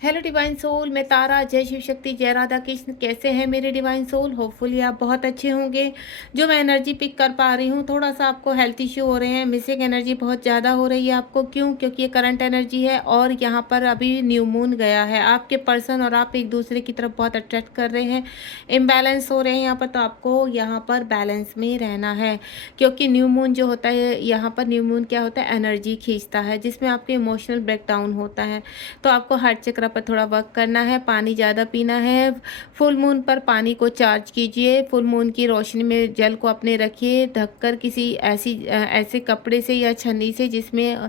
Hello divine soul, मैं तारा। जय शिव शक्ति, जय राधा कृष्ण। कैसे हैं मेरे डिवाइन सोल? होपफुली आप बहुत अच्छे होंगे। जो मैं एनर्जी पिक कर पा रही हूँ, थोड़ा सा आपको हेल्थ इश्यू हो रहे हैं, मिसिंग एनर्जी बहुत ज़्यादा हो रही है आपको। क्यों? क्योंकि ये करंट एनर्जी है और यहाँ पर अभी न्यू मून गया है। आपके पर्सन और आप एक दूसरे की तरफ बहुत अट्रैक्ट कर रहे हैं, इम्बैलेंस हो रहे हैं यहाँ पर। तो आपको यहाँ पर बैलेंस में रहना है, क्योंकि न्यू मून जो होता है यहाँ पर, न्यू मून क्या होता है? एनर्जी खींचता है, जिसमें आपके इमोशनल ब्रेकडाउन होता है। तो आपको हार्ट चक्र पर थोड़ा वर्क करना है, पानी ज़्यादा पीना है। फुल मून पर पानी को चार्ज कीजिए। फुल मून की रोशनी में जल को अपने रखिए ढककर, किसी ऐसे कपड़े से या छन्नी से जिसमें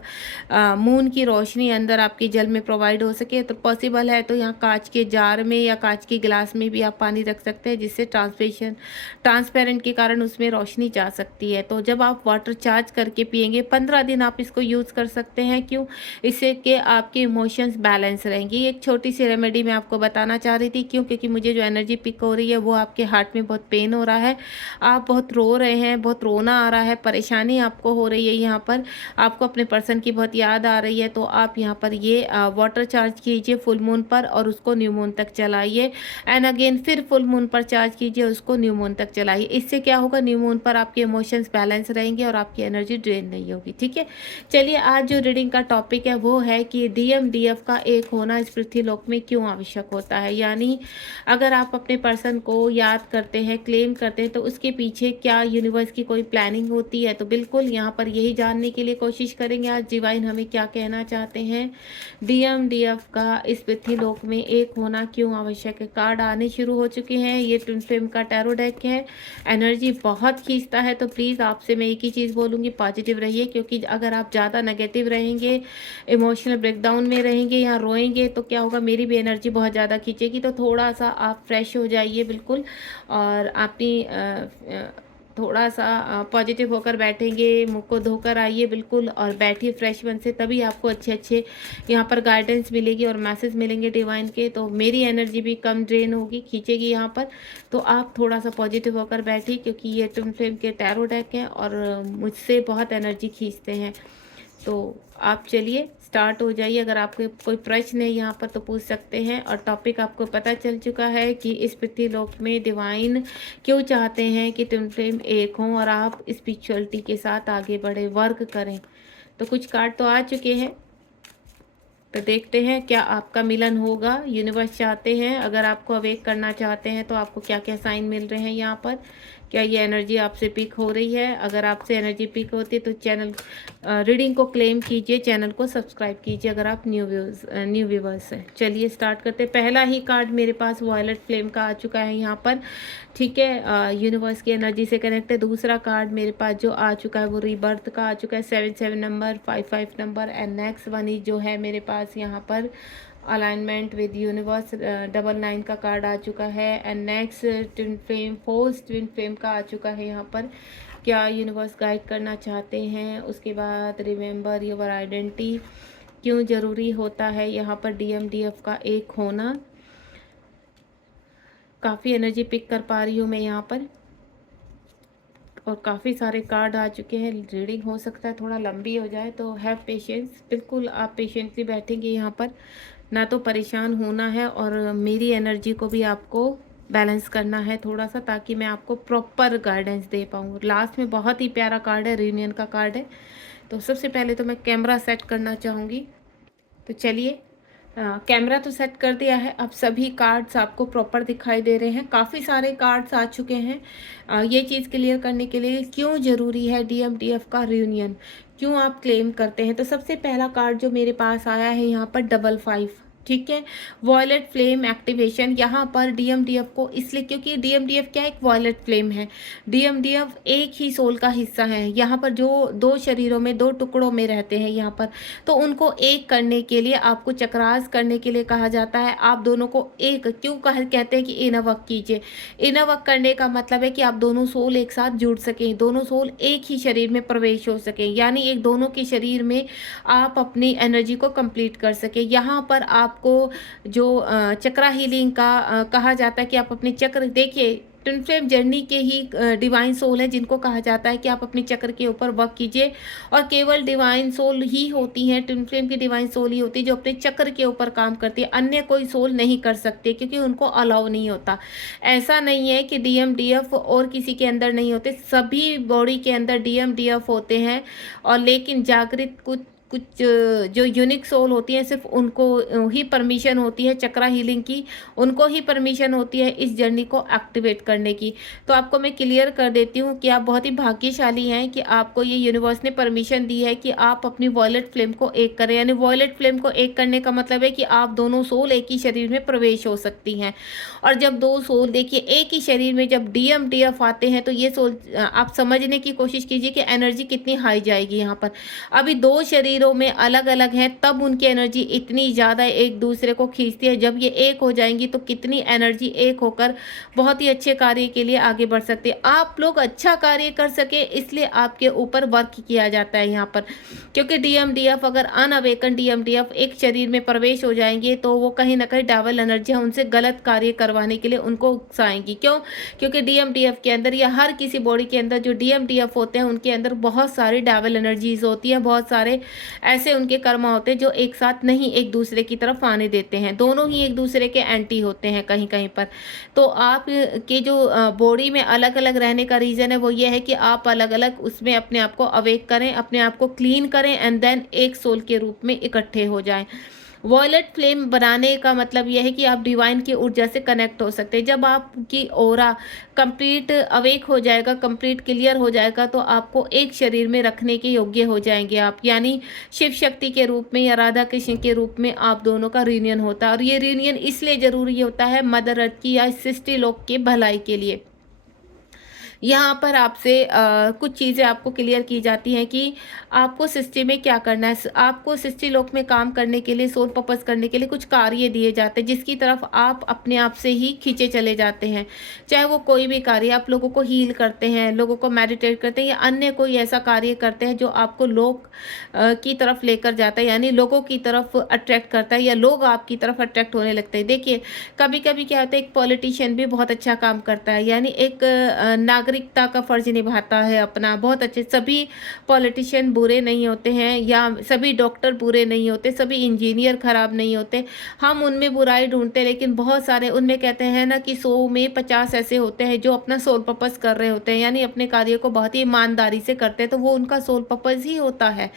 मून की रोशनी अंदर आपके जल में प्रोवाइड हो सके। तो पॉसिबल है तो यहाँ कांच के जार में या कांच के गिलास में भी आप पानी रख सकते हैं, जिससे ट्रांसपेरेंट के कारण उसमें रोशनी जा सकती है। तो जब आप वाटर चार्ज करके पिएंगे, 15 दिन आप इसको यूज़ कर सकते हैं। क्यों? इससे कि आपके इमोशंस बैलेंस रहेंगे। ये एक छोटी सी रेमेडी मैं आपको बताना चाह रही थी। क्यों? क्योंकि मुझे जो एनर्जी पिक हो रही है वो आपके हार्ट में बहुत पेन हो रहा है, आप बहुत रो रहे हैं, बहुत रोना आ रहा है, परेशानी आपको हो रही है। यहाँ पर आपको अपने पर्सन की बहुत याद आ रही है। तो आप यहाँ पर ये वाटर चार्ज कीजिए फुल मून पर और उसको न्यू मून तक चलाइए। एंड अगेन फिर फुल मून पर चार्ज कीजिए, उसको न्यू मून तक चलाइए। इससे क्या होगा? न्यू मून पर आपके इमोशंस बैलेंस रहेंगे और आपकी एनर्जी ड्रेन नहीं होगी। ठीक है, चलिए आज जो रीडिंग का टॉपिक है वो है कि डीएमडीएफ का एक होना इस पृथ्वीलोक में क्यों आवश्यक होता है। यानी अगर आप अपने पर्सन को याद करते हैं, क्लेम करते हैं, तो उसके पीछे क्या यूनिवर्स की कोई प्लानिंग होती है। तो बिल्कुल यहाँ पर यही जानने के लिए कोशिश करेंगे आज डिवाइन हमें क्या कहना चाहते हैं। डीएमडीएफ का इस पृथ्वीलोक में एक होना क्यों आवश्यक है। कार्ड आने शुरू हो चुके हैं। ये ट्विन फ्लेम का टैरो डेक है, एनर्जी बहुत खींचता है। तो प्लीज़ आपसे मैं एक ही चीज़ बोलूँगी, पॉजिटिव रहिए। क्योंकि अगर आप ज़्यादा नेगेटिव रहेंगे, इमोशनल ब्रेकडाउन में रहेंगे, यहाँ रोएंगे, तो क्या होगा? मेरी भी एनर्जी बहुत ज़्यादा खींचेगी। तो थोड़ा सा आप फ्रेश हो जाइए बिल्कुल, और अपनी थोड़ा सा पॉजिटिव होकर बैठेंगे, मुँह को धोकर आइए बिल्कुल और बैठिए फ्रेश मन से, तभी आपको अच्छे अच्छे यहाँ पर गाइडेंस मिलेगी और मैसेज मिलेंगे डिवाइन के। तो मेरी एनर्जी भी कम ड्रेन होगी, खींचेगी यहाँ पर। तो आप थोड़ा सा पॉजिटिव होकर बैठिए, क्योंकि ये ट्विन फ्लेम के टैरो डेक हैं और मुझसे बहुत एनर्जी खींचते हैं। तो आप चलिए स्टार्ट हो जाइए। अगर आपके कोई प्रश्न है यहाँ पर तो पूछ सकते हैं। और टॉपिक आपको पता चल चुका है कि इस पृथ्वीलोक में डिवाइन क्यों चाहते हैं कि ट्विन फ्लेम एक हों और आप स्पिरिचुअलिटी के साथ आगे बढ़े, वर्क करें। तो कुछ कार्ड तो आ चुके हैं, तो देखते हैं क्या आपका मिलन होगा। यूनिवर्स चाहते हैं, अगर आपको अवेक करना चाहते हैं तो आपको क्या क्या साइन मिल रहे हैं यहाँ पर। क्या ये एनर्जी आपसे पिक हो रही है? अगर आपसे एनर्जी पिक होती है तो चैनल रीडिंग को क्लेम कीजिए, चैनल को सब्सक्राइब कीजिए अगर आप न्यू व्यूवर्स हैं। चलिए स्टार्ट करते हैं। पहला ही कार्ड मेरे पास वॉयलेट फ्लेम का आ चुका है यहाँ पर। ठीक है, यूनिवर्स की एनर्जी से कनेक्ट है। दूसरा कार्ड मेरे पास जो आ चुका है वो रीबर्थ का आ चुका है, 7 नंबर, 5 नंबर। एंड नेक्स्ट वन ही जो है मेरे पास यहाँ पर अलाइनमेंट विद यूनिवर्स, 9 का कार्ड आ चुका है। And next twin flame, force twin flame का आ चुका है यहाँ पर। क्या यूनिवर्स गाइड करना चाहते हैं। उसके बाद रिमेंबर योर आइडेंटिटी, क्यों ज़रूरी होता है यहाँ पर डीएमडीएफ का एक होना। काफ़ी एनर्जी पिक कर पा रही हूँ मैं यहाँ पर, और काफ़ी सारे कार्ड आ चुके हैं। रीडिंग हो सकता है थोड़ा लंबी हो जाए, तो हैव पेशेंस। बिल्कुल आप पेशेंटली बैठेंगे यहाँ पर, ना तो परेशान होना है और मेरी एनर्जी को भी आपको बैलेंस करना है थोड़ा सा, ताकि मैं आपको प्रॉपर गाइडेंस दे पाऊँ। लास्ट में बहुत ही प्यारा कार्ड है, रियूनियन का कार्ड है। तो सबसे पहले तो मैं कैमरा सेट करना चाहूँगी। तो चलिए, कैमरा तो सेट कर दिया है। अब सभी कार्ड्स आपको प्रॉपर दिखाई दे रहे हैं। काफ़ी सारे कार्ड्स आ चुके हैं। ये चीज़ क्लियर करने के लिए क्यों ज़रूरी है डीएमडीएफ का रियूनियन, क्यों आप क्लेम करते हैं। तो सबसे पहला कार्ड जो मेरे पास आया है यहाँ पर, 55। ठीक है, वॉयलेट फ्लेम एक्टिवेशन। यहाँ पर डीएमडीएफ को इसलिए, क्योंकि डीएमडीएफ क्या एक वॉयलेट फ्लेम है। डीएमडीएफ एक ही सोल का हिस्सा है। यहाँ पर जो दो शरीरों में, दो टुकड़ों में रहते हैं यहाँ पर, तो उनको एक करने के लिए, आपको चक्रास करने के लिए कहा जाता है। आप दोनों को एक क्यों कहते हैं कि इनर वर्क कीजिए। इनर वर्क करने का मतलब है कि आप दोनों सोल एक साथ जुड़ सकें, दोनों सोल एक ही शरीर में प्रवेश हो सकें, यानी एक दोनों के शरीर में आप अपनी एनर्जी को कंप्लीट कर सकें। यहाँ पर आपको जो चक्रा हीलिंग का कहा जाता है कि आप अपने चक्र देखिए, ट्विन फ्लेम जर्नी के ही डिवाइन सोल हैं, जिनको कहा जाता है कि आप अपने चक्र के ऊपर वर्क कीजिए। और केवल डिवाइन सोल ही होती हैं, ट्विन फ्लेम की डिवाइन सोल ही होती है जो अपने चक्र के ऊपर काम करती है। अन्य कोई सोल नहीं कर सकते, क्योंकि उनको अलाउ नहीं होता। ऐसा नहीं है कि डीएमडीएफ और किसी के अंदर नहीं होते, सभी बॉडी के अंदर डीएमडीएफ होते हैं। और लेकिन जागृत कुछ कुछ जो यूनिक सोल होती हैं, सिर्फ उनको ही परमिशन होती है चक्रा हीलिंग की, उनको ही परमिशन होती है इस जर्नी को एक्टिवेट करने की। तो आपको मैं क्लियर कर देती हूँ कि आप बहुत ही भाग्यशाली हैं कि आपको ये यूनिवर्स ने परमिशन दी है कि आप अपनी वॉयलेट फ्लेम को एक करें। यानी वॉयलेट फ्लेम को एक करने का मतलब है कि आप दोनों सोल एक ही शरीर में प्रवेश हो सकती हैं। और जब दो सोल, देखिए, एक ही शरीर में जब डीएमडीएफ आते हैं, तो ये सोल, आप समझने की कोशिश कीजिए कि एनर्जी कितनी हाई जाएगी यहाँ पर। अभी दो शरीरों में अलग अलग हैं, तब उनकी एनर्जी इतनी ज़्यादा एक दूसरे को खींचती है। जब ये एक हो जाएंगी तो कितनी एनर्जी एक होकर बहुत ही अच्छे कार्य के लिए आगे बढ़ सकती है। आप लोग अच्छा कार्य कर सके, इसलिए आपके ऊपर वर्क किया जाता है यहाँ पर। क्योंकि डीएमडीएफ, अगर अनअवेकन डीएमडीएफ एक शरीर में प्रवेश हो जाएंगे, तो वो कहीं ना कहीं डेविल एनर्जी है, उनसे गलत कार्य करवाने के लिए उनको उकसाएंगी। क्यों? क्योंकि डीएमडीएफ के अंदर या हर किसी बॉडी के अंदर जो डीएमडीएफ होते हैं, उनके अंदर बहुत सारी डेविल एनर्जीज होती है। बहुत सारे ऐसे उनके कर्म होते हैं जो एक साथ नहीं एक दूसरे की तरफ आने देते हैं, दोनों ही एक दूसरे के एंटी होते हैं कहीं कहीं पर। तो आप के जो बॉडी में अलग अलग रहने का रीज़न है वो ये है कि आप अलग अलग उसमें अपने आप को अवेक करें, अपने आप को क्लीन करें, एंड देन एक सोल के रूप में इकट्ठे हो जाएं। वॉयलेट फ्लेम बनाने का मतलब यह है कि आप डिवाइन की ऊर्जा से कनेक्ट हो सकते हैं। जब आपकी ऑरा कंप्लीट अवेक हो जाएगा, कंप्लीट क्लियर हो जाएगा, तो आपको एक शरीर में रखने के योग्य हो जाएंगे आप। यानी शिव शक्ति के रूप में या राधा कृष्ण के रूप में आप दोनों का रीयूनियन होता है। और ये रीयूनियन इसलिए ज़रूरी होता है मदर अर्थ की या सृष्टि लोक के भलाई के लिए। यहाँ पर आपसे कुछ चीज़ें आपको क्लियर की जाती हैं कि आपको सृष्टि में क्या करना है। आपको सृष्टि लोक में काम करने के लिए, सोल पर्पस करने के लिए कुछ कार्य दिए जाते हैं, जिसकी तरफ आप अपने आप से ही खींचे चले जाते हैं। चाहे वो कोई भी कार्य, आप लोगों को हील करते हैं, लोगों को मेडिटेट करते हैं, या अन्य कोई ऐसा कार्य करते हैं जो आपको लोक की तरफ लेकर जाता है, यानी लोगों की तरफ अट्रैक्ट करता है, या लोग आपकी तरफ अट्रैक्ट होने लगते हैं। देखिए, कभी कभी क्या होता है, एक पॉलिटिशियन भी बहुत अच्छा काम करता है, यानी एक नागरिकता का फर्ज निभाता है अपना बहुत अच्छे। सभी पॉलिटिशियन बुरे नहीं होते हैं, या सभी डॉक्टर बुरे नहीं होते, सभी इंजीनियर खराब नहीं होते। हम उनमें बुराई ढूंढते हैं, लेकिन बहुत सारे उनमें, कहते हैं ना कि 100 में 50 ऐसे होते हैं जो अपना सोल पर्पस कर रहे होते हैं, यानी अपने कार्य को बहुत ही ईमानदारी से करते हैं, तो वो उनका सोल पर्पस ही होता है।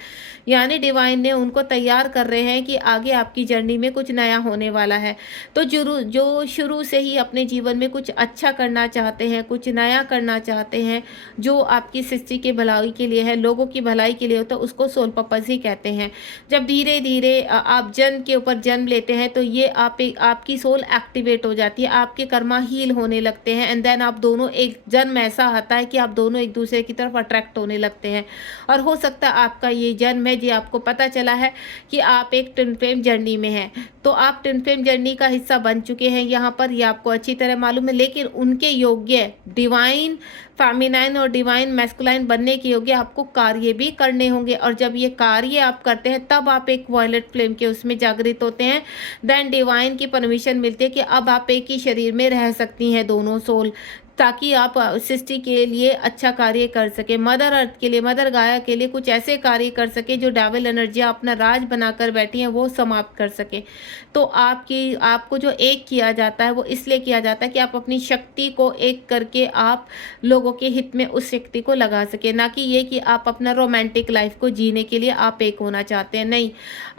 यानी डिवाइन ने उनको तैयार कर रहे हैं कि आगे आपकी जर्नी में कुछ नया होने वाला है। तो जो शुरू से ही अपने जीवन में कुछ अच्छा करना चाहते हैं, कुछ नया करना चाहते हैं, जो आपकी सृष्टि के भलाई के लिए है, लोगों की भलाई के लिए होता है, उसको सोल पर्पस ही कहते हैं। जब धीरे धीरे आप जन्म के ऊपर जन्म लेते हैं, तो ये आपकी सोल एक्टिवेट हो जाती है, आपके कर्मा हील होने लगते हैं, एंड देन आप दोनों, एक जन्म ऐसा आता है कि आप दोनों एक दूसरे की तरफ अट्रैक्ट होने लगते हैं। और हो सकता है आपका ये जन्म है, जी आपको पता चला है कि आप एक ट्विन फ्लेम जर्नी में हैं, तो आप ट्विन फ्लेम जर्नी का हिस्सा बन चुके हैं यहाँ पर, ये आपको अच्छी तरह मालूम है। लेकिन उनके योग्य डिवाइन फेमिनाइन और डिवाइन मैस्कुलाइन बनने के योग्य आपको कार्य भी करने होंगे। और जब ये कार्य आप करते हैं, तब आप एक वॉयलेट फ्लेम के उसमें जागृत होते हैं। देन डिवाइन की परमिशन मिलती है कि अब आप एक ही शरीर में रह सकती हैं दोनों सोल, ताकि आप सृष्टि के लिए अच्छा कार्य कर सके, मदर अर्थ के लिए, मदर गाया के लिए कुछ ऐसे कार्य कर सके जो डेविल एनर्जियाँ अपना राज बनाकर बैठी हैं, वो समाप्त कर सके। तो आपको जो एक किया जाता है, वो इसलिए किया जाता है कि आप अपनी शक्ति को एक करके आप लोगों के हित में उस शक्ति को लगा सके, ना कि ये कि आप अपना रोमांटिक लाइफ को जीने के लिए आप एक होना चाहते हैं। नहीं,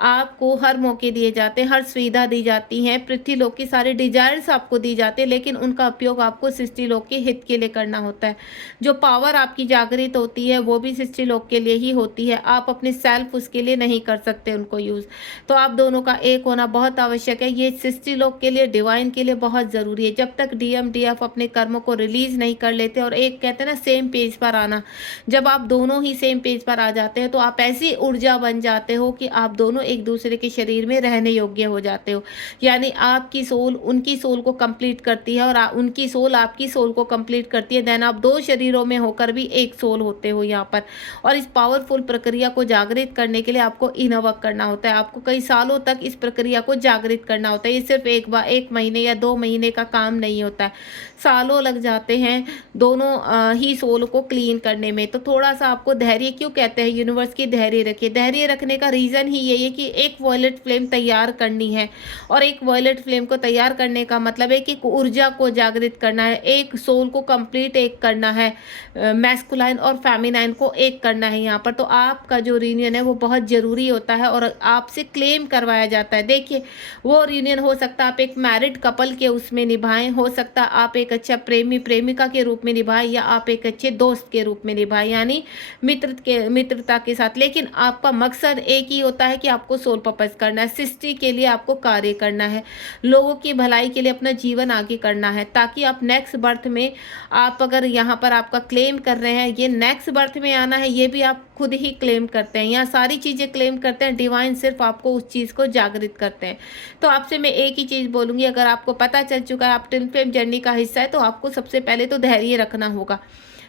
आपको हर मौके दिए जाते हैं, हर सुविधा दी जाती हैं, पृथ्वी लोक की सारे डिजायर्स आपको दी जाते हैं, लेकिन उनका उपयोग आपको सृष्टि लोक के हित के लिए करना होता है। जो पावर आपकी जागृत होती है, वो भी सृष्टि लोक के लिए ही होती है, आप अपने सेल्फ उसके लिए नहीं कर सकते उनको यूज। तो आप दोनों का एक होना बहुत आवश्यक है, ये सृष्टि लोक के लिए, डिवाइन के लिए बहुत जरूरी है। जब तक डीएमडीएफ अपने कर्मों को रिलीज नहीं कर लेते, और एक कहते हैं ना सेम पेज पर आना, जब आप दोनों ही सेम पेज पर आ जाते हैं, तो आप ऐसी ऊर्जा बन जाते हो कि आप दोनों एक दूसरे के शरीर में रहने योग्य हो जाते हो। यानी आपकी सोल उनकी सोल को कंप्लीट करती है, और उनकी सोल आपकी सोल को कंप्लीट करती है, देन आप 2 शरीरों में होकर भी एक सोल होते हो यहाँ पर। और इस पावरफुल प्रक्रिया को जागृत करने के लिए आपको इनर वर्क करना होता है। आपको कई सालों तक इस प्रक्रिया को जागृत करना होता है। ये सिर्फ 1 महीने या 2 महीने का काम नहीं होता है, सालों लग जाते हैं दोनों ही सोल को क्लीन करने में। तो थोड़ा-सा आपको धैर्य, क्यों कहते हैं यूनिवर्स की धैर्य रखिए। धैर्य रखने का रीज़न ही यही है कि एक वॉयलेट फ्लेम तैयार करनी है, और एक वॉयलेट फ्लेम को तैयार करने का मतलब है कि ऊर्जा को जागृत करना है, एक सोल को कंप्लीट एक करना है, मैस्कुलाइन और फेमिनाइन को एक करना है यहाँ पर। तो आपका जो रीयूनियन है वो बहुत ज़रूरी होता है और आपसे क्लेम करवाया जाता है। देखिए, वो रीयूनियन हो सकता है आप एक मैरिड कपल के उसमें निभाएं, हो सकता है आप एक अच्छा प्रेमी प्रेमिका के रूप में निभाएं, या आप एक अच्छे दोस्त के रूप में निभाएं, यानी मित्रता के साथ। लेकिन आपका मकसद एक ही होता है कि आपको सोल पर्पस करना है, सृष्टि के लिए आपको कार्य करना है, लोगों की भलाई के लिए अपना जीवन आगे करना है, ताकि आप नेक्स्ट बर्थ में, आप अगर यहाँ पर आपका क्लेम कर रहे हैं ये नेक्स्ट बर्थ में आना है, ये भी आप खुद ही क्लेम करते हैं, यहाँ सारी चीज़ें क्लेम करते हैं। डिवाइन सिर्फ आपको उस चीज़ को जागृत करते हैं। तो आपसे मैं एक ही चीज़ बोलूँगी, अगर आपको पता चल चुका है आप ट्विन फ्लेम जर्नी का हिस्सा है, तो आपको सबसे पहले तो धैर्य रखना होगा।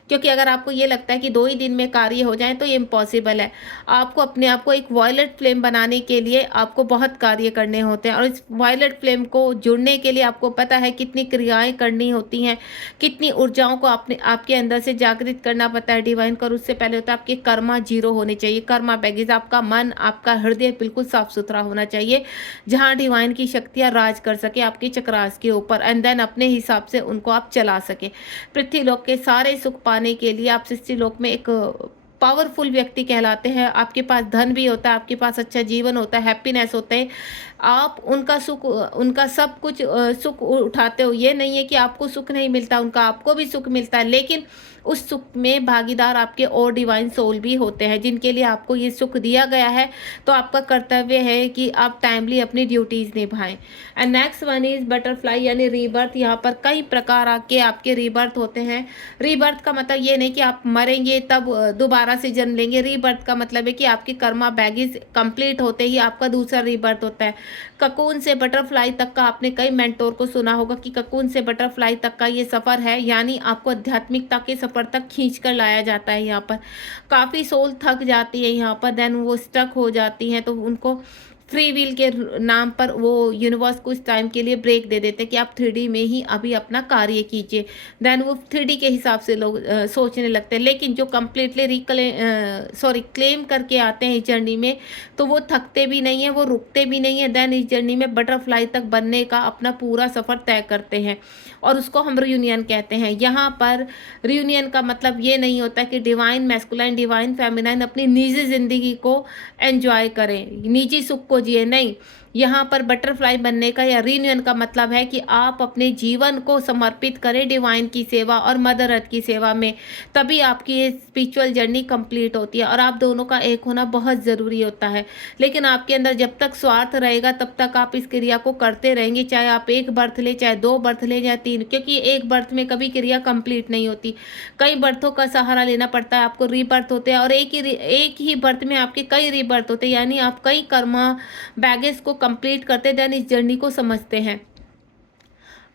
क्योंकि अगर आपको ये लगता है कि 2 ही दिन में कार्य हो जाए तो ये इम्पॉसिबल है। आपको अपने आप को एक वॉयलेट फ्लेम बनाने के लिए आपको बहुत कार्य करने होते हैं, और इस वॉयलेट फ्लेम को जुड़ने के लिए आपको पता है कितनी क्रियाएं करनी होती हैं, कितनी ऊर्जाओं को आपके अंदर से जागृत करना पड़ता है डिवाइन को। और उससे पहले होता है आपके कर्मा 0 होने चाहिए। कर्मा बैगेज, आपका मन, आपका हृदय बिल्कुल साफ सुथरा होना चाहिए, जहाँ डिवाइन की शक्तियाँ राज कर सके आपके चक्रास के ऊपर, एंड देन अपने हिसाब से उनको आप चला सके। पृथ्वी लोक के सारे सुख पाने के लिए आप सृष्टि लोक में एक पावरफुल व्यक्ति कहलाते हैं। आपके पास धन भी होता है, आपके पास अच्छा जीवन होता है, हैप्पीनेस होते हैं, आप उनका सुख, उनका सब कुछ सुख उठाते हो। ये नहीं है कि आपको सुख नहीं मिलता, उनका आपको भी सुख मिलता है, लेकिन उस सुख में भागीदार आपके और डिवाइन सोल भी होते हैं, जिनके लिए आपको ये सुख दिया गया है। तो आपका कर्तव्य है कि आप टाइमली अपनी ड्यूटीज़ निभाएं। And next one is butterfly यानी रीबर्थ। यहाँ पर कई प्रकार के आपके रीबर्थ होते हैं। रीबर्थ का मतलब ये नहीं कि आप मरेंगे तब दोबारा से जन्म लेंगे। रीबर्थ का मतलब है कि आपकी कर्मा बैगेज कंप्लीट होते ही आपका दूसरा रीबर्थ होता है। ककून से बटरफ्लाई तक का आपने कई मेंटोर को सुना होगा कि ककून से बटरफ्लाई तक का ये सफ़र है, यानी आपको आध्यात्मिकता के सफ़र तक खींच कर लाया जाता है। यहाँ पर काफ़ी सोल थक जाती है यहाँ पर, देन वो स्टक हो जाती हैं, तो उनको फ्री विल के नाम पर वो यूनिवर्स कुछ टाइम के लिए ब्रेक दे देते हैं कि आप 3D में ही अभी अपना कार्य कीजिए। देन वो 3D के हिसाब से लोग सोचने लगते हैं। लेकिन जो कम्प्लीटली क्लेम करके आते हैं इस जर्नी में, तो वो थकते भी नहीं हैं, वो रुकते भी नहीं हैं। देन इस जर्नी में बटरफ्लाई तक बनने का अपना पूरा सफ़र तय करते हैं, और उसको हम रियूनियन कहते हैं। यहाँ पर रियूनियन का मतलब ये नहीं होता कि डिवाइन मैस्कुलाइन डिवाइन फेमिनाइन अपनी निजी ज़िंदगी को एंजॉय करें, निजी सुख को जिए, नहीं। यहाँ पर बटरफ्लाई बनने का या रियूनियन का मतलब है कि आप अपने जीवन को समर्पित करें डिवाइन की सेवा और मदर अर्थ की सेवा में, तभी आपकी ये स्पिरिचुअल जर्नी कंप्लीट होती है। और आप दोनों का एक होना बहुत ज़रूरी होता है। लेकिन आपके अंदर जब तक स्वार्थ रहेगा तब तक आप इस क्रिया को करते रहेंगे, चाहे आप 1 बर्थ ले, चाहे 2 बर्थ ले, या 3, क्योंकि 1 बर्थ में कभी क्रिया कंप्लीट नहीं होती। कई बर्थों का सहारा लेना पड़ता है, आपको रीबर्थ होते हैं, और एक ही बर्थ में आपके कई रीबर्थ होते हैं, यानी आप कई कर्मा बैगेज को कंप्लीट करते देन इस जर्नी को समझते हैं।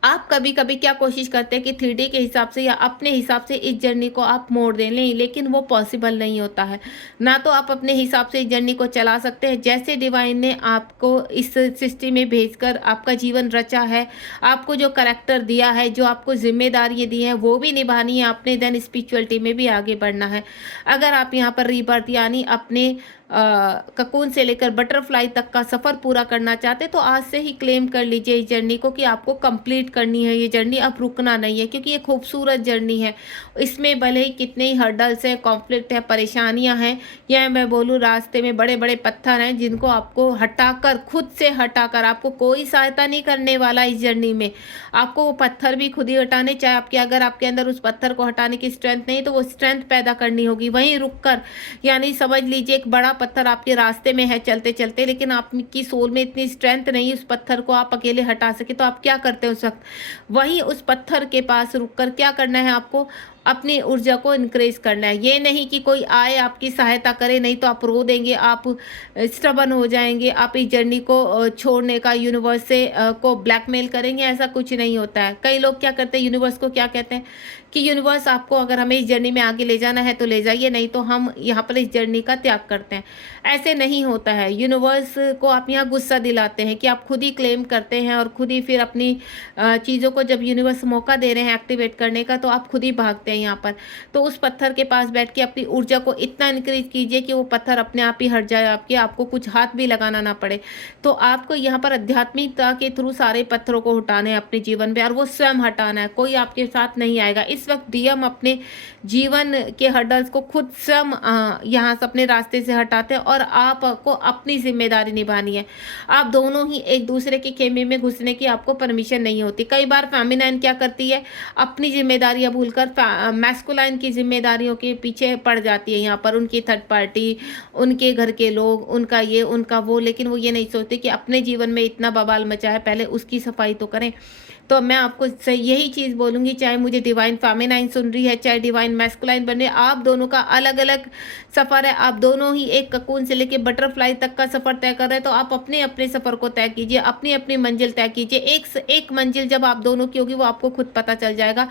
आप कभी कभी क्या कोशिश करते हैं कि 3D के हिसाब से या अपने हिसाब से इस जर्नी को आप मोड़ दें, नहीं, लेकिन वो पॉसिबल नहीं होता है। ना तो आप अपने हिसाब से इस जर्नी को चला सकते हैं, जैसे डिवाइन ने आपको इस सृष्टि में भेजकर आपका जीवन रचा है, आपको जो करैक्टर दिया है, जो आपको जिम्मेदारियाँ दी हैं, वो भी निभानी है आपने। देन स्पिरिचुअलिटी में भी आगे बढ़ना है। अगर आप यहाँ पर रीबर्थ यानी अपने ककून से लेकर बटरफ्लाई तक का सफ़र पूरा करना चाहते, तो आज से ही क्लेम कर लीजिए इस जर्नी को कि आपको कंप्लीट करनी है ये जर्नी, अब रुकना नहीं है, क्योंकि ये खूबसूरत जर्नी है। इसमें भले ही कितने ही हर्डल्स हैं, कॉन्फ्लिक्ट है, परेशानियां हैं, या मैं बोलूँ रास्ते में बड़े बड़े पत्थर हैं, जिनको आपको हटाकर, खुद से हटाकर, आपको कोई सहायता नहीं करने वाला इस जर्नी में, आपको वो पत्थर भी खुद ही हटाने, चाहे आपके अगर आपके अंदर उस पत्थर को हटाने की स्ट्रेंथ नहीं, तो वो स्ट्रेंथ पैदा करनी होगी वहीं रुक कर। यानी समझ लीजिए एक बड़ा पत्थर आपके रास्ते में है चलते चलते, लेकिन आपकी सोल में इतनी स्ट्रेंथ नहीं उस पत्थर को आप अकेले हटा सके, तो आप क्या करते हैं उस वक्त? वहीं उस पत्थर के पास रुककर क्या करना है आपको? अपनी ऊर्जा को इनक्रीज करना है। ये नहीं कि कोई आए आपकी सहायता करे, नहीं तो आप रो देंगे, आप स्टबर्न हो जाएंगे, आप इस जर्नी को छोड़ने का यूनिवर्स से को ब्लैकमेल करेंगे। ऐसा कुछ नहीं होता है। कई लोग क्या करते हैं, यूनिवर्स को क्या कहते हैं कि यूनिवर्स आपको अगर हमें इस जर्नी में आगे ले जाना है तो ले जाइए, नहीं तो हम यहाँ पर इस जर्नी का त्याग करते हैं। ऐसे नहीं होता है। यूनिवर्स को आप यहाँ गुस्सा दिलाते हैं कि आप खुद ही क्लेम करते हैं और खुद ही फिर अपनी चीज़ों को, जब यूनिवर्स मौका दे रहे हैं एक्टिवेट करने का, तो आप खुद ही भागते हैं यहाँ पर। तो उस पत्थर के पास बैठ के अपनी ऊर्जा को इतना इंक्रीज कीजिए कि वो पत्थर अपने आप ही हट जाए आपके, आपको कुछ हाथ भी लगाना ना पड़े। तो आपको यहाँ पर आध्यात्मिकता के थ्रू सारे पत्थरों को हटाने हैं अपने जीवन में, और वो स्वयं हटाना है, कोई आपके साथ नहीं आएगा। इस वक्त डीएम अपने जीवन के हर्डल्स को खुद स्वयं यहाँ से अपने रास्ते से हटाते हैं, और आपको अपनी जिम्मेदारी निभानी है। आप दोनों ही एक दूसरे के खेमे में घुसने की आपको परमिशन नहीं होती। कई बार फेमिनाइन क्या करती है, अपनी जिम्मेदारियां भूलकर मैस्कुलाइन की जिम्मेदारियों के पीछे पड़ जाती है। यहाँ पर उनकी थर्ड पार्टी, उनके घर के लोग, उनका ये उनका वो, लेकिन वो ये नहीं सोचते कि अपने जीवन में इतना बवाल मचा है, पहले उसकी सफाई तो करें। तो मैं आपको यही चीज़ बोलूँगी, चाहे मुझे डिवाइन फेमिनाइन सुन रही है, चाहे डिवाइन मैस्कुलाइन बन रही है, आप दोनों का अलग अलग सफ़र है। आप दोनों ही एक ककून से लेकर बटरफ्लाई तक का सफ़र तय कर रहे हैं। तो आप अपने अपने सफ़र को तय कीजिए, अपनी अपनी मंजिल तय कीजिए। एक मंजिल जब आप दोनों की होगी वो आपको खुद पता चल जाएगा।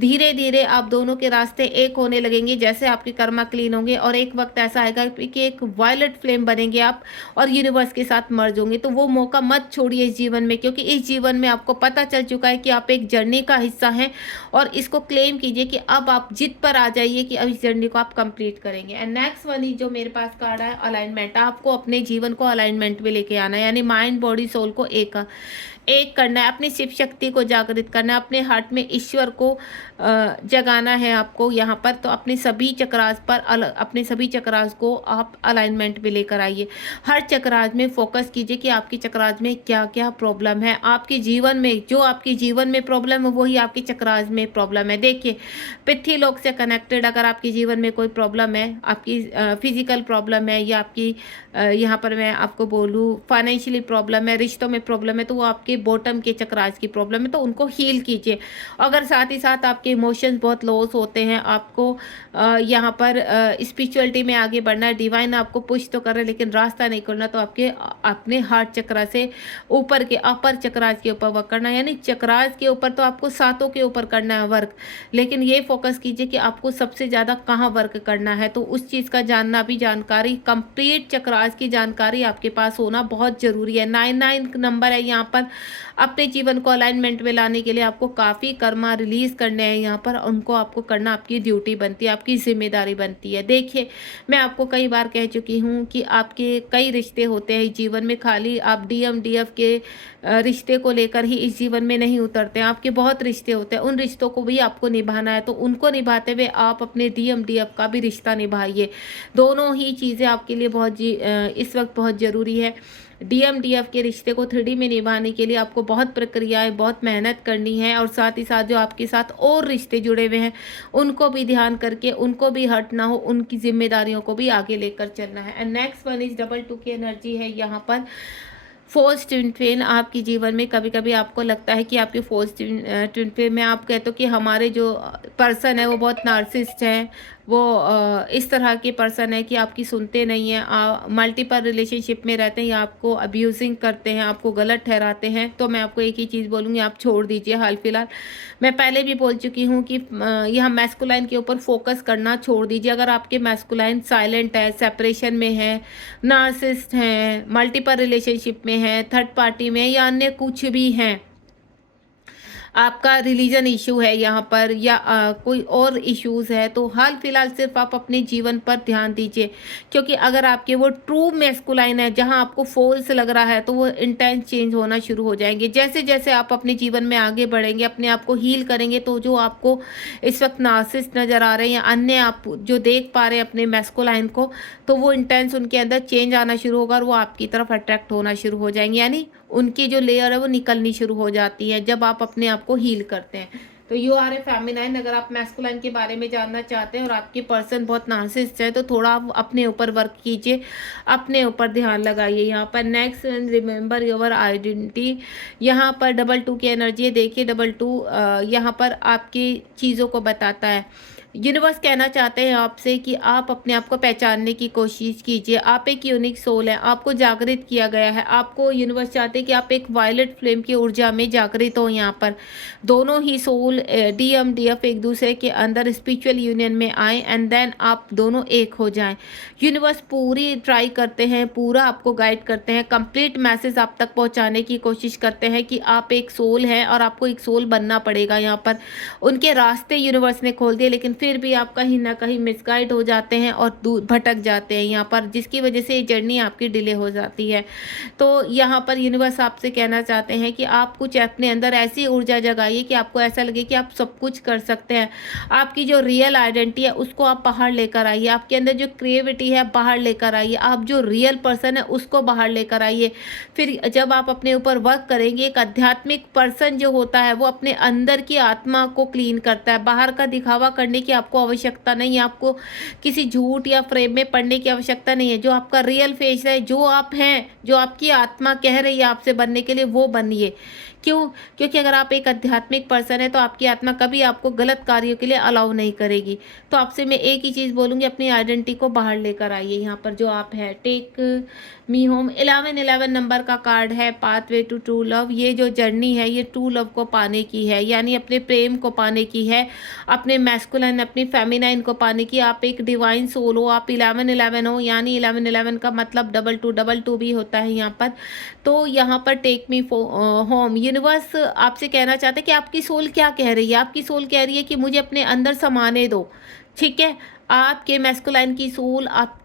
धीरे धीरे आप दोनों के रास्ते एक होने लगेंगे, जैसे आपके कर्मा क्लीन होंगे, और एक वक्त ऐसा आएगा कि एक वायलेट फ्लेम बनेंगे आप और यूनिवर्स के साथ मर्ज होंगे। तो वो मौका मत छोड़िए इस जीवन में, क्योंकि इस जीवन में आपको पता चल चुका है कि आप एक जर्नी का हिस्सा हैं, और इसको क्लेम कीजिए कि अब आप जिद पर आ जाइए कि अब इस जर्नी को आप कंप्लीट करेंगे। एंड नेक्स्ट वन ही जो मेरे पास कार्ड है, अलाइनमेंट। आपको अपने जीवन को अलाइनमेंट में लेके आना है, यानी माइंड बॉडी सोल को एक करना है, अपनी शिव शक्ति को जागृत करना है, अपने हार्ट में ईश्वर को जगाना है आपको यहाँ पर। तो अपने सभी चक्रास पर अपने सभी चक्रास को आप अलाइनमेंट में लेकर आइए। हर चक्रास में फोकस कीजिए कि आपके चक्रास में क्या क्या प्रॉब्लम है। आपके जीवन में जो आपके जीवन में प्रॉब्लम है वही आपके चक्रास में प्रॉब्लम है। देखिए, पृथ्वी लोक से कनेक्टेड अगर आपके जीवन में कोई प्रॉब्लम है, आपकी फिजिकल प्रॉब्लम है, या आपकी यहाँ पर मैं आपको बोलूँ फाइनेंशियली प्रॉब्लम है, रिश्तों में प्रॉब्लम है, तो वो आपके बॉटम के चक्रास की प्रॉब्लम है, तो उनको हील कीजिए। अगर साथ ही साथ आपके इमोशंस बहुत लॉस होते हैं, आपको यहाँ पर स्पिरिचुअलिटी में आगे बढ़ना है, डिवाइन आपको पुश तो कर रहे हैं लेकिन रास्ता नहीं करना, तो आपके अपने हार्ट चक्रा से ऊपर के अपर चक्रास के ऊपर वर्क करना है। यानी चक्रास के ऊपर तो आपको सातों के ऊपर करना है वर्क, लेकिन ये फोकस कीजिए कि आपको सबसे ज़्यादा कहाँ वर्क करना है। तो उस चीज़ का जानना भी, जानकारी कंप्लीट चक्रास की जानकारी आपके पास होना बहुत ज़रूरी है। 99 नंबर है यहाँ पर। अपने जीवन को अलाइनमेंट में लाने के लिए आपको काफ़ी कर्मा रिलीज़ करने हैं यहाँ पर, उनको आपको करना आपकी ड्यूटी बनती है, आपकी जिम्मेदारी बनती है। देखिए, मैं आपको कई बार कह चुकी हूँ कि आपके कई रिश्ते होते हैं जीवन में, खाली आप डीएफ के रिश्ते को लेकर ही इस जीवन में नहीं उतरते हैं। आपके बहुत रिश्ते होते हैं, उन रिश्तों को भी आपको निभाना है। तो उनको निभाते हुए आप अपने डीएफ का भी रिश्ता निभाइए। दोनों ही चीज़ें आपके लिए इस वक्त बहुत ज़रूरी है। डीएफ के रिश्ते को 3D में निभाने के लिए आपको बहुत प्रक्रियाएं, बहुत मेहनत करनी है, और साथ ही साथ जो आपके साथ और रिश्ते जुड़े हुए हैं उनको भी ध्यान करके, उनको भी हर्ट ना हो, उनकी जिम्मेदारियों को भी आगे लेकर चलना है। And next one is double 2 की एनर्जी है यहाँ पर। फोर्स ट्विन फ्लेम आपके जीवन में, कभी कभी आपको लगता है कि आपके फोर्स ट्विन फ्लेम में, आप कहते हो कि हमारे जो पर्सन है वो बहुत नार्सिस्ट हैं, वो इस तरह के पर्सन है कि आपकी सुनते नहीं हैं, मल्टीपल रिलेशनशिप में रहते हैं, या आपको अब्यूजिंग करते हैं, आपको गलत ठहराते हैं। तो मैं आपको एक ही चीज़ बोलूँगी, आप छोड़ दीजिए हाल फिलहाल। मैं पहले भी बोल चुकी हूँ कि यह मैस्कुलाइन के ऊपर फोकस करना छोड़ दीजिए। अगर आपके मैस्कुलाइन साइलेंट है, सेपरेशन में है, नार्सिस्ट हैं, मल्टीपल रिलेशनशिप में है, थर्ड पार्टी में, या अन्य कुछ भी हैं, आपका रिलीजन इशू है यहाँ पर, या कोई और इश्यूज़ है, तो हाल फिलहाल सिर्फ आप अपने जीवन पर ध्यान दीजिए। क्योंकि अगर आपके वो ट्रू मैस्कुलाइन है, जहाँ आपको फॉल्स लग रहा है, तो वो इंटेंस चेंज होना शुरू हो जाएंगे। जैसे जैसे आप अपने जीवन में आगे बढ़ेंगे, अपने आप को हील करेंगे, तो जो आपको इस वक्त नार्सिसिस्ट नज़र आ रहे हैं, या अन्य आप जो देख पा रहे हैं अपने मैस्कुलाइन को, तो वो इंटेंस उनके अंदर चेंज आना शुरू होगा, और वो आपकी तरफ अट्रैक्ट होना शुरू हो जाएंगे। यानी उनकी जो लेयर है वो निकलनी शुरू हो जाती है जब आप अपने आप को हील करते हैं। तो यू आर ए फेमिनाइन। अगर आप मैस्कुलाइन के बारे में जानना चाहते हैं और आपके पर्सन बहुत नार्सिसिस्ट है, तो थोड़ा आप अपने ऊपर वर्क कीजिए, अपने ऊपर ध्यान लगाइए। यहाँ पर नेक्स्ट, रिमेंबर योर आइडेंटिटी। यहाँ पर डबल 2 की एनर्जी है। देखिए, डबल 2 यहाँ पर आपकी चीज़ों को बताता है यूनिवर्स कहना चाहते हैं आपसे कि आप अपने आप को पहचानने की कोशिश कीजिए। आप एक यूनिक सोल हैं, आपको जागृत किया गया है। आपको यूनिवर्स चाहते हैं कि आप एक वायलेट फ्लेम की ऊर्जा में जागृत हो यहाँ पर। दोनों ही सोल डीएम डीएफ एक दूसरे के अंदर स्पिरिचुअल यूनियन में आए एंड देन आप दोनों एक हो जाएं। यूनिवर्स पूरी ट्राई करते हैं, पूरा आपको गाइड करते हैं, कंप्लीट मैसेज आप तक पहुँचाने की कोशिश करते हैं कि आप एक सोल हैं और आपको एक सोल बनना पड़ेगा यहाँ पर। उनके रास्ते यूनिवर्स ने खोल दिए, लेकिन फिर भी आप कहीं ना कहीं मिसगाइड हो जाते हैं और भटक जाते हैं यहाँ पर, जिसकी वजह से ये जर्नी आपकी डिले हो जाती है। तो यहाँ पर यूनिवर्स आपसे कहना चाहते हैं कि आप कुछ अपने अंदर ऐसी ऊर्जा जगाइए कि आपको ऐसा लगे कि आप सब कुछ कर सकते हैं। आपकी जो रियल आइडेंटिटी है उसको आप बाहर लेकर आइए, आपके अंदर जो क्रिएटिविटी है बाहर लेकर आइए, आप जो रियल पर्सन है उसको बाहर लेकर आइए। फिर जब आप अपने ऊपर वर्क करेंगे, एक आध्यात्मिक पर्सन जो होता है वो अपने अंदर की आत्मा को क्लीन करता है। बाहर का दिखावा करने की आपको आवश्यकता नहीं है, आपको किसी झूठ या फ्रेम में पड़ने की आवश्यकता नहीं है। जो आपका रियल फेस है, जो आप हैं, जो आपकी आत्मा कह रही है आपसे बनने के लिए, वो बनिए। क्यों? क्योंकि अगर आप एक आध्यात्मिक पर्सन है तो आपकी आत्मा कभी आपको गलत कार्यों के लिए अलाउ नहीं करेगी। तो आपसे मैं एक ही चीज़ बोलूँगी, अपनी आइडेंटिटी को बाहर लेकर आइए यहाँ पर जो आप हैं। टेक मी होम 1111 नंबर का कार्ड है, पाथवे टू ट्रू लव। ये जो जर्नी है ये ट्रू लव को पाने की है, यानी अपने प्रेम को पाने की है, अपने मैस्कुलाइन अपनी फेमिनाइन को पाने की। आप एक डिवाइन सोल हो, आप 1111 हो, यानी 1111 का मतलब डबल टू भी होता है यहाँ पर। तो यहाँ पर टेक मी होम यूनिवर्स आपसे कहना चाहते हैं कि आपकी सोल क्या कह रही है। आपकी सोल कह रही है कि मुझे अपने अंदर समाने दो, ठीक है। आपके मैस्कुलाइन की सोल आप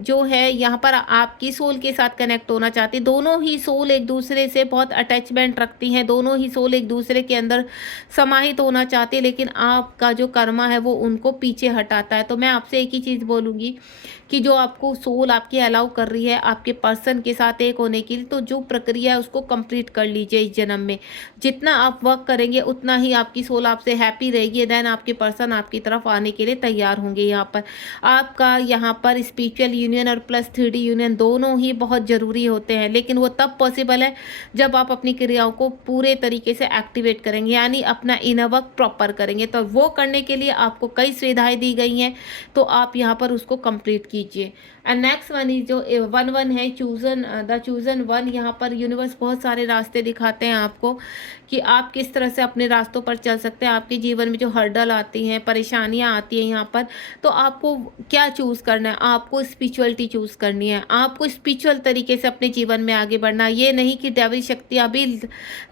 जो है यहाँ पर आपकी सोल के साथ कनेक्ट होना चाहती है। दोनों ही सोल एक दूसरे से बहुत अटैचमेंट रखती हैं, दोनों ही सोल एक दूसरे के अंदर समाहित होना चाहती है, लेकिन आपका जो कर्मा है वो उनको पीछे हटाता है। तो मैं आपसे एक ही चीज़ बोलूँगी कि जो आपको सोल आपकी अलाउ कर रही है आपके पर्सन के साथ एक होने के लिए, तो जो प्रक्रिया है उसको कंप्लीट कर लीजिए इस जन्म में। जितना आप वर्क करेंगे उतना ही आपकी सोल आपसे हैप्पी रहेगी, देन आपके पर्सन आपकी तरफ आने के लिए तैयार होंगे। यहाँ पर आपका यहाँ पर स्पिरिचुअल यूनियन और प्लस 3D यूनियन दोनों ही बहुत ज़रूरी होते हैं, लेकिन वो तब पॉसिबल है जब आप अपनी क्रियाओं को पूरे तरीके से एक्टिवेट करेंगे, यानी अपना इनर वर्क प्रॉपर करेंगे। तो वो करने के लिए आपको कई सुविधाएं दी गई हैं, तो आप यहाँ पर उसको कंप्लीट कीजिए। एंड नेक्स्ट वन इज जो 1-1 है, चूजन द चूजन वन। यहाँ पर यूनिवर्स बहुत सारे रास्ते दिखाते हैं आपको कि आप किस तरह से अपने रास्तों पर चल सकते हैं। आपके जीवन में जो हर्डल आती हैं, परेशानियाँ आती हैं यहाँ पर, तो आपको क्या चूज़ करना है? आपको स्पिरिचुअलिटी चूज़ करनी है, आपको स्पिरिचुअल तरीके से अपने जीवन में आगे बढ़ना है। ये नहीं कि डेविल शक्तियाँ भी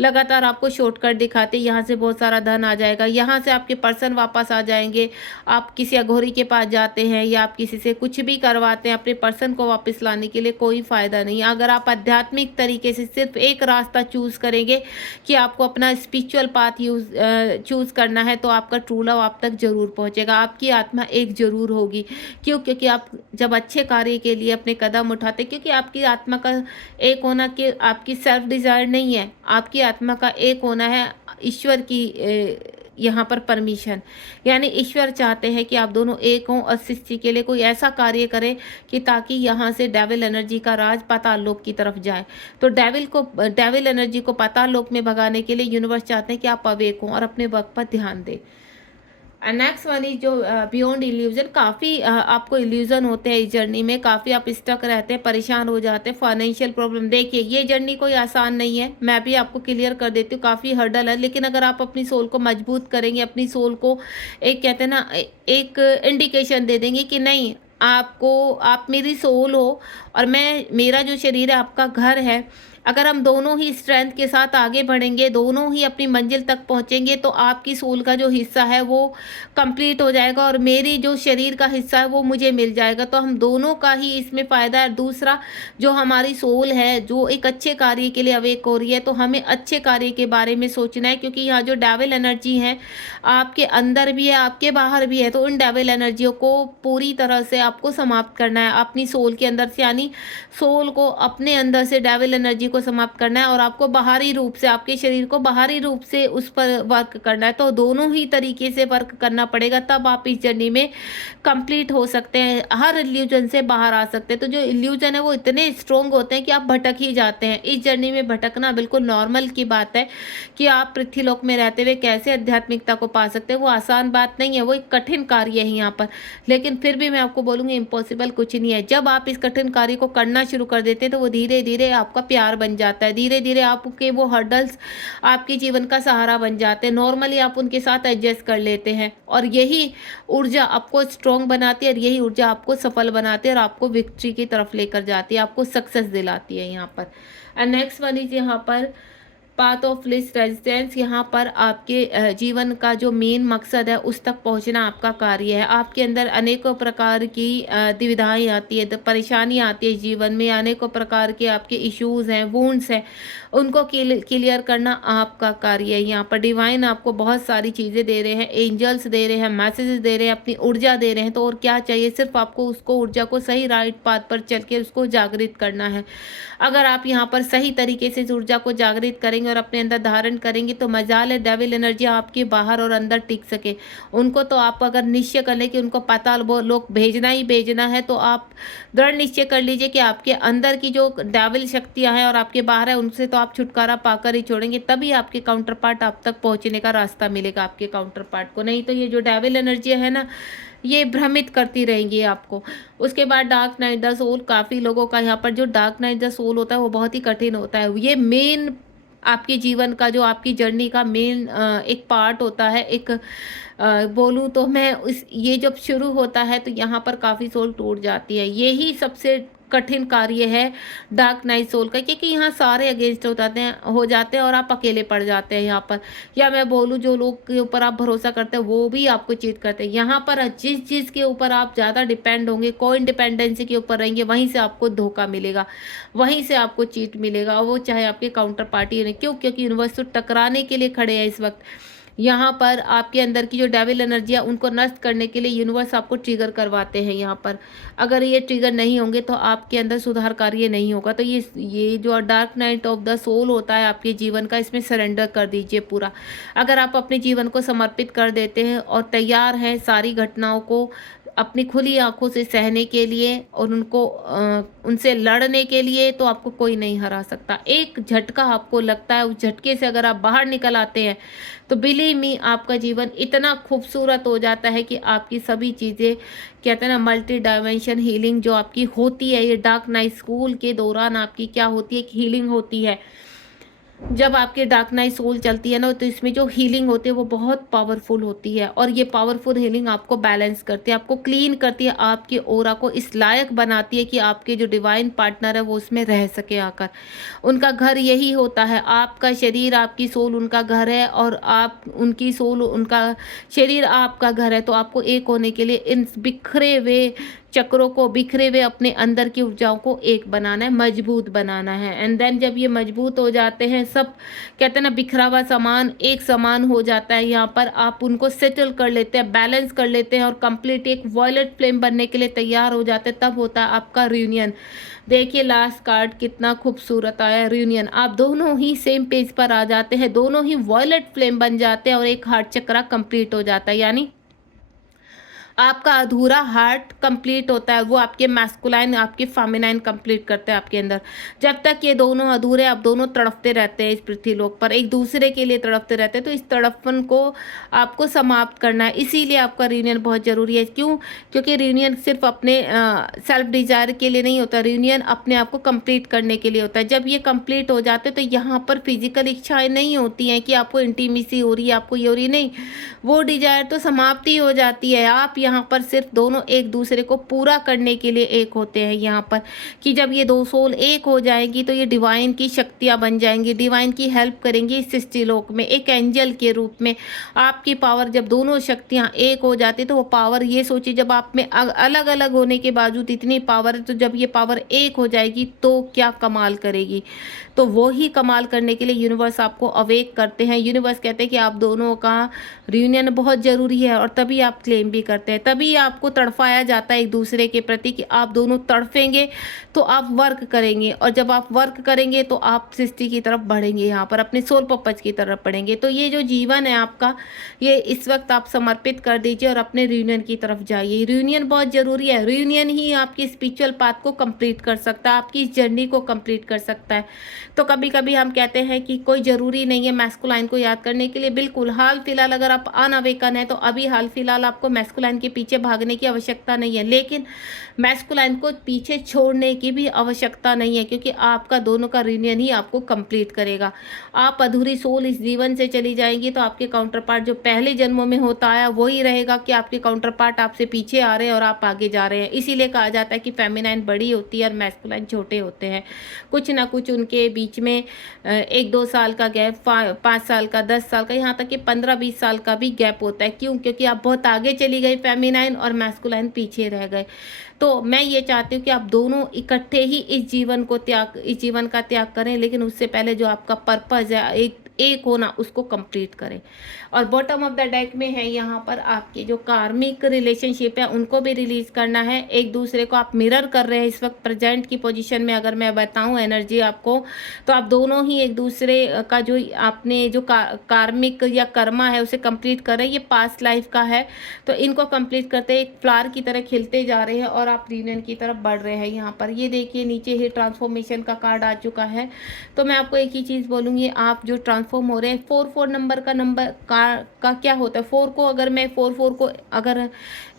लगातार आपको शॉर्टकट दिखाते, यहाँ से बहुत सारा धन आ जाएगा, यहाँ से आपके पर्सन वापस आ जाएंगे, आप किसी अघोरी के पास जाते हैं या आप किसी से कुछ भी करवाते हैं, अपने पर्सन को वापस लाने के लिए कोई फ़ायदा नहीं। अगर आप आध्यात्मिक तरीके से सिर्फ एक रास्ता चूज़ करेंगे कि आपको अपना स्पिरिचुअल पाथ चूज़ करना है, तो आपका ट्रू लव आप तक ज़रूर पहुंचेगा, आपकी आत्मा एक ज़रूर होगी। क्यों? क्योंकि आप जब अच्छे कार्य के लिए अपने कदम उठाते, क्योंकि आपकी आत्मा का एक होना कि आपकी सेल्फ डिज़ायर नहीं है, आपकी आत्मा का एक होना है ईश्वर की यहाँ पर परमिशन, यानी ईश्वर चाहते हैं कि आप दोनों एक हों और सृष्टि के लिए कोई ऐसा कार्य करें कि ताकि यहाँ से डेविल एनर्जी का राज पाताल लोक की तरफ जाए। तो डेविल एनर्जी को पाताल लोक में भगाने के लिए यूनिवर्स चाहते हैं कि आप अवेक हों और अपने वर्क पर ध्यान दें। नेक्स्ट वन इज जो बियॉन्ड इल्यूजन। काफ़ी आपको इल्यूजन होते हैं इस जर्नी में, काफ़ी आप स्टक रहते हैं, परेशान हो जाते हैं, फाइनेंशियल प्रॉब्लम। देखिए ये जर्नी कोई आसान नहीं है, मैं भी आपको क्लियर कर देती हूँ, काफ़ी हर्डल है, लेकिन अगर आप अपनी सोल को मजबूत करेंगे, अपनी सोल को एक कहते हैं ना एक इंडिकेशन दे देंगे कि नहीं, आप मेरी सोल हो और मेरा जो शरीर है आपका घर है। अगर हम दोनों ही स्ट्रेंथ के साथ आगे बढ़ेंगे, दोनों ही अपनी मंजिल तक पहुंचेंगे, तो आपकी सोल का जो हिस्सा है वो कंप्लीट हो जाएगा और मेरी जो शरीर का हिस्सा है वो मुझे मिल जाएगा। तो हम दोनों का ही इसमें फ़ायदा है। दूसरा, जो हमारी सोल है जो एक अच्छे कार्य के लिए अवेक हो रही है, तो हमें अच्छे कार्य के बारे में सोचना है, क्योंकि यहाँ जो डेविल एनर्जी है आपके अंदर भी है, आपके बाहर भी है। तो उन डेविल एनर्जियों को पूरी तरह से आपको समाप्त करना है अपनी सोल के अंदर से, यानी सोल को अपने अंदर से डेविल एनर्जी को को समाप्त करना है और आपको बाहरी रूप से, आपके शरीर को बाहरी रूप से उस पर वर्क करना है। तो दोनों ही तरीके से वर्क करना पड़ेगा, तब आप इस जर्नी में कंप्लीट हो सकते हैं, हर इल्यूजन से बाहर आ सकते हैं। तो जो इल्यूजन है वो इतने स्ट्रोंग होते हैं कि आप भटक ही जाते हैं। इस जर्नी में भटकना बिल्कुल नॉर्मल की बात है कि आप पृथ्वीलोक में रहते हुए कैसे आध्यात्मिकता को पा सकते हैं। वो आसान बात नहीं है, वो एक कठिन कार्य है यहाँ पर। लेकिन फिर भी मैं आपको बोलूँगी इम्पॉसिबल कुछ नहीं है। जब आप इस कठिन कार्य को करना शुरू कर देते हैं तो वो धीरे धीरे आपका प्यार बन जाता है, धीरे धीरे आपके वो हर्डल्स आपके जीवन का सहारा बन जाते हैं। नॉर्मली आप उनके साथ एडजस्ट कर लेते हैं और यही ऊर्जा आपको स्ट्रॉन्ग बनाती है और यही ऊर्जा आपको सफल बनाती है और आपको विक्ट्री की तरफ लेकर जाती है, आपको सक्सेस दिलाती है यहाँ पर। एंड नेक्स्ट वन इज यहाँ पर पाथ ऑफ लिस्ट रेजिस्टेंस। यहाँ पर आपके जीवन का जो मेन मकसद है उस तक पहुँचना आपका कार्य है। आपके अंदर अनेकों प्रकार की दुविधाएं आती है, परेशानी आती है जीवन में, अनेकों प्रकार के आपके इश्यूज हैं, वुंड्स हैं, उनको क्लियर करना आपका कार्य है। यहाँ पर डिवाइन आपको बहुत सारी चीज़ें दे रहे हैं, एंजल्स दे रहे हैं, मैसेजेस दे रहे हैं, अपनी ऊर्जा दे रहे हैं। तो और क्या चाहिए, सिर्फ आपको उसको ऊर्जा को सही राइट पाथ पर चल के उसको जागृत करना है। अगर आप यहाँ पर सही तरीके से इस ऊर्जा को जागृत करेंगे और अपने अंदर धारण करेंगे तो मजाल है डेविल एनर्जी आपके बाहर और अंदर टिक सके। उनको तो आप अगर निश्चय कर लें कि उनको पाताल लोक भेजना ही भेजना है, तो आप दृढ़ निश्चय कर लीजिए कि आपके अंदर की जो डेविल शक्तियां हैं और आपके बाहर है उनसे तो आप छुटकारा पाकर ही छोड़ेंगे, तभी आपके काउंटर पार्ट आप तक पहुंचने का रास्ता मिलेगा आपके काउंटर पार्ट को। नहीं तो ये जो डेविल एनर्जी है ना, ये भ्रमित करती रहेंगी आपको। उसके बाद डार्क नाइट द सोल, काफ़ी लोगों का यहाँ पर जो डार्क नाइट द सोल होता है वो बहुत ही कठिन होता है। ये मेन आपके जीवन का जो आपकी जर्नी का मेन एक पार्ट होता है। एक बोलूँ तो मैं उस ये जब शुरू होता है तो यहाँ पर काफ़ी सोल टूट जाती है। यही सबसे कठिन कार्य है डार्क नाइट सोल का, क्योंकि यहाँ सारे अगेंस्ट हो जाते हैं और आप अकेले पड़ जाते हैं यहाँ पर। या मैं बोलूँ जो लोग के ऊपर आप भरोसा करते हैं वो भी आपको चीट करते हैं। यहाँ पर जिस चीज़ के ऊपर आप ज़्यादा डिपेंड होंगे, को इंडिपेंडेंसी के ऊपर रहेंगे, वहीं से आपको धोखा मिलेगा, वहीं से आपको चीट मिलेगा, वो चाहे आपके काउंटर पार्टी ने। क्यों? क्योंकि यूनिवर्स तो टकराने के लिए खड़े हैं इस वक्त। यहाँ पर आपके अंदर की जो डेविल एनर्जी है उनको नष्ट करने के लिए यूनिवर्स आपको ट्रिगर करवाते हैं यहाँ पर। अगर ये ट्रिगर नहीं होंगे तो आपके अंदर सुधार कार्य नहीं होगा। तो ये जो dark night of the soul होता है आपके जीवन का, इसमें सरेंडर कर दीजिए पूरा। अगर आप अपने जीवन को समर्पित कर देते हैं और तैयार हैं सारी घटनाओं को अपनी खुली आंखों से सहने के लिए और उनसे लड़ने के लिए, तो आपको कोई नहीं हरा सकता। एक झटका आपको लगता है, उस झटके से अगर आप बाहर निकल आते हैं तो बिलीव मी आपका जीवन इतना खूबसूरत हो जाता है कि आपकी सभी चीज़ें, कहते हैं ना मल्टी डायमेंशन हीलिंग जो आपकी होती है, ये डार्क नाइट स्कूल के दौरान आपकी क्या होती है, एक हीलिंग होती है। जब आपके डार्क नाइट सोल चलती है ना, तो इसमें जो हीलिंग होती है वो बहुत पावरफुल होती है और ये पावरफुल हीलिंग आपको बैलेंस करती है, आपको क्लीन करती है, आपके ऑरा को इस लायक बनाती है कि आपके जो डिवाइन पार्टनर है वो उसमें रह सके आकर। उनका घर यही होता है, आपका शरीर आपकी सोल उनका घर है और आप उनकी सोल उनका शरीर आपका घर है। तो आपको एक होने के लिए इन बिखरे हुए चक्रों को, बिखरे हुए अपने अंदर की ऊर्जाओं को एक बनाना है, मजबूत बनाना है। एंड देन जब ये मजबूत हो जाते हैं, सब कहते हैं ना बिखरा हुआ सामान एक समान हो जाता है, यहाँ पर आप उनको सेटल कर लेते हैं, बैलेंस कर लेते हैं और कंप्लीट एक वॉयलेट फ्लेम बनने के लिए तैयार हो जाते हैं। तब होता है आपका रियूनियन। देखिए लास्ट कार्ड कितना खूबसूरत आया, रियूनियन। आप दोनों ही सेम पेज पर आ जाते हैं, दोनों ही वॉयलेट फ्लेम बन जाते हैं और एक हार्ट चक्रा कंप्लीट हो जाता है। यानी आपका अधूरा हार्ट कंप्लीट होता है, वो आपके मैस्कुलाइन आपके फेमिनाइन कंप्लीट करते हैं आपके अंदर। जब तक ये दोनों अधूरे, आप दोनों तड़पते रहते हैं इस पृथ्वीलोक पर, एक दूसरे के लिए तड़पते रहते हैं। तो इस तड़पन को आपको समाप्त करना है, इसीलिए आपका रियूनियन बहुत ज़रूरी है। क्यों? क्योंकि रियूनियन सिर्फ अपने सेल्फ डिज़ायर के लिए नहीं होता, रियूनियन अपने आप को कंप्लीट करने के लिए होता है। जब ये कंप्लीट हो जाते हैं तो यहाँ पर फिजिकल इच्छाएँ नहीं होती हैं कि आपको इंटीमेसी हो रही है, आपको ये हो रही है, नहीं, वो डिज़ायर तो समाप्ति हो जाती है। आप यहाँ पर सिर्फ दोनों एक दूसरे को पूरा करने के लिए एक होते हैं यहाँ पर, कि जब ये दो सोल एक हो जाएंगी तो ये डिवाइन की शक्तियाँ बन जाएंगी, डिवाइन की हेल्प करेंगी इस सृष्टिलोक में एक एंजल के रूप में। आपकी पावर जब दोनों शक्तियाँ एक हो जाती तो वो पावर, ये सोचिए जब आप में अलग अलग होने के बावजूद इतनी पावर है, तो जब ये पावर एक हो जाएगी तो क्या कमाल करेगी। तो वो ही कमाल करने के लिए यूनिवर्स आपको अवेक करते हैं। यूनिवर्स कहते हैं कि आप दोनों का रियूनियन बहुत ज़रूरी है और तभी आप क्लेम भी करते हैं। है, तभी आपको तड़फाया जाता है एक दूसरे के प्रति कि आप दोनों तड़फेंगे तो आप वर्क करेंगे, और जब आप वर्क करेंगे तो आप सृष्टि की तरफ बढ़ेंगे, यहाँ पर अपने सोल पर्पज की तरफ बढ़ेंगे। तो ये जो जीवन है आपका, ये इस वक्त आप समर्पित कर दीजिए और अपने रियूनियन की तरफ जाइए। रियूनियन बहुत ज़रूरी है, रियूनियन ही आपकी स्पिरिचुअल पाथ को कंप्लीट कर सकता है, आपकी इस जर्नी को कंप्लीट कर सकता है। तो कभी कभी हम कहते हैं कि कोई ज़रूरी नहीं है मैस्कुलाइन को याद करने के लिए। बिल्कुल, हाल फिलहाल अगर आप अनअवेकन है तो अभी हाल फिलहाल आपको मैस्कुलाइन के पीछे भागने की आवश्यकता नहीं है, लेकिन मैस्कुलाइन को पीछे छोड़ने की भी आवश्यकता नहीं है, क्योंकि आपका दोनों का रियूनियन ही आपको कंप्लीट करेगा। आप अधूरी सोल इस जीवन से चली जाएंगी तो आपके काउंटर पार्ट जो पहले जन्मों में होता आया वही रहेगा कि आपके काउंटर पार्ट आपसे पीछे आ रहे हैं और आप आगे जा रहे हैं। इसीलिए कहा जाता है कि फेमिनाइन बड़ी होती है और मैस्कुलाइन छोटे होते हैं। कुछ ना कुछ उनके बीच में 1-2 साल का गैप, 5 साल का, 10 साल का, यहाँ तक कि 15-20 साल का भी गैप होता है। क्यों? क्योंकि आप बहुत आगे चली गई फेमिनाइन और मैस्कुलाइन पीछे रह गए। तो मैं ये चाहती हूँ कि आप दोनों इकट्ठे ही इस जीवन का त्याग करें, लेकिन उससे पहले जो आपका पर्पज़ है एक होना, उसको कंप्लीट करें। और बॉटम ऑफ द डेक में है यहाँ पर आपके जो कार्मिक रिलेशनशिप है उनको भी रिलीज करना है। एक दूसरे को आप मिरर कर रहे हैं इस वक्त प्रेजेंट की पोजीशन में। अगर मैं बताऊँ एनर्जी आपको, तो आप दोनों ही एक दूसरे का जो आपने जो कार्मिक या कर्मा है उसे कंप्लीट कर रहे हैं। ये पास्ट लाइफ का है, तो इनको कंप्लीट करते एक फ्लावर की तरह खिलते जा रहे हैं और आप रियूनियन की तरफ बढ़ रहे हैं। यहाँ पर ये देखिए नीचे ही ट्रांसफॉर्मेशन का कार्ड आ चुका है। तो मैं आपको एक ही चीज़ बोलूँगी, आप जो ट्रांसफॉर्म हो रहे हैं, 4-4 नंबर का क्या होता है। 4 को अगर मैं 4-4 को अगर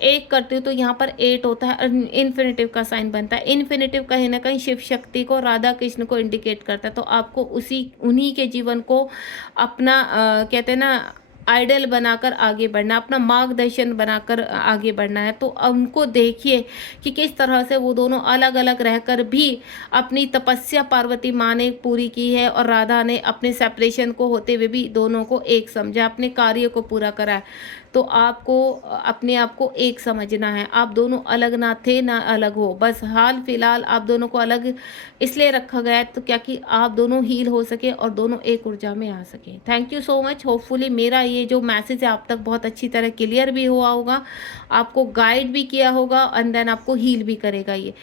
1 करती हूँ तो यहाँ पर 8 होता है, इन्फिनेटिव का साइन बनता है। इन्फिनेटिव कहीं ना कहीं शिव शक्ति को, राधा कृष्ण को इंडिकेट करता है। तो आपको उन्हीं के जीवन को अपना कहते हैं ना आइडल बनाकर आगे बढ़ना, अपना मार्गदर्शन बनाकर आगे बढ़ना है। तो उनको देखिए कि किस तरह से वो दोनों अलग अलग रहकर भी अपनी तपस्या पार्वती माँ ने पूरी की है और राधा ने अपने सेपरेशन को होते हुए भी दोनों को एक समझा, अपने कार्य को पूरा करा है। तो आपको अपने आप को एक समझना है। आप दोनों अलग ना थे ना अलग हो, बस हाल फिलहाल आप दोनों को अलग इसलिए रखा गया है तो क्या कि आप दोनों हील हो सके और दोनों एक ऊर्जा में आ सके। Thank you so much. Hopefully मेरा ये जो मैसेज है आप तक बहुत अच्छी तरह क्लियर भी हुआ होगा, आपको गाइड भी किया होगा एंड देन आपको हील भी करेगा। ये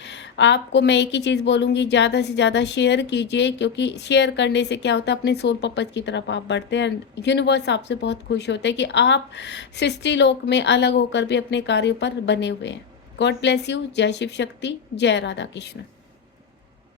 आपको मैं एक ही चीज़ बोलूँगी, ज़्यादा से ज़्यादा शेयर कीजिए, क्योंकि शेयर करने से क्या होता है, अपने सोल पर्पज की तरफ आप बढ़ते हैं। यूनिवर्स आपसे बहुत खुश होते हैं कि आप सृष्टि लोक में अलग होकर भी अपने कार्यों पर बने हुए हैं। God bless you. जय शिव शक्ति, जय राधा कृष्ण।